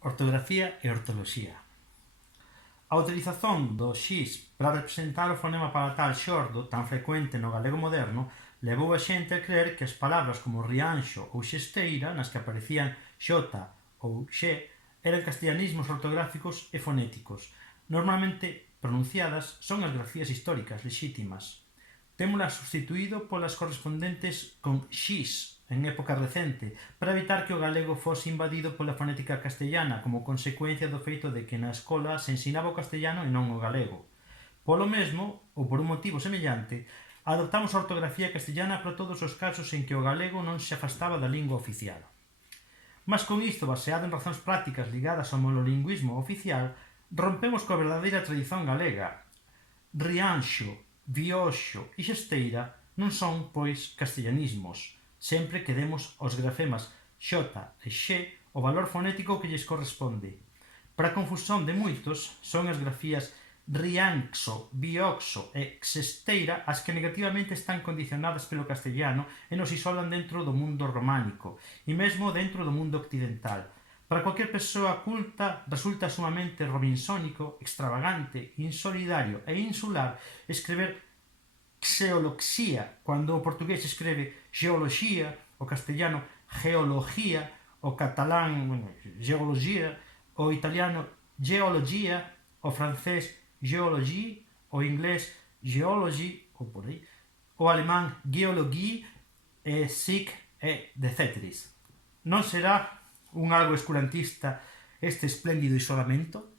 Ortografía e ortoloxía. A utilización do x para representar o fonema palatal xordo tan frecuente no galego moderno levou a xente a creer que as palabras como rianxo ou xesteira, nas que aparecían xota ou xe, eran castellanismos ortográficos e fonéticos. Normalmente pronunciadas son as grafías históricas lexítimas. Témolas substituído polas correspondentes con x en época recente, para evitar que o galego fose invadido pola fonética castellana como consecuencia do feito de que na escola se ensinaba o castellano e non o galego. Polo mesmo, ou por un motivo semellante, adoptamos a ortografía castellana para todos os casos en que o galego non se afastaba da lingua oficial. Mas con isto, baseado en razóns prácticas ligadas ao monolingüismo oficial, rompemos coa verdadeira tradición galega. Rianxo, vioxo e xesteira non son, pois, castellanismos, sempre que demos aos grafemas xota e xe o valor fonético que lles corresponde. Para a confusión de moitos, son as grafías rianxo, bioxo e xesteira as que negativamente están condicionadas pelo castellano e nos isolan dentro do mundo románico e mesmo dentro do mundo occidental. Para cualquier persoa culta resulta sumamente robinsónico, extravagante, insolidario e insular escrever xeoloxía, cando o portugués escreve geoloxía, o castellano geología, o catalán geologia, o italiano geologia, o francés geologie, o inglés geology, ou por aí, o alemán geologie, e sic e de ceteris. Non será un algo escurantista este espléndido isolamento?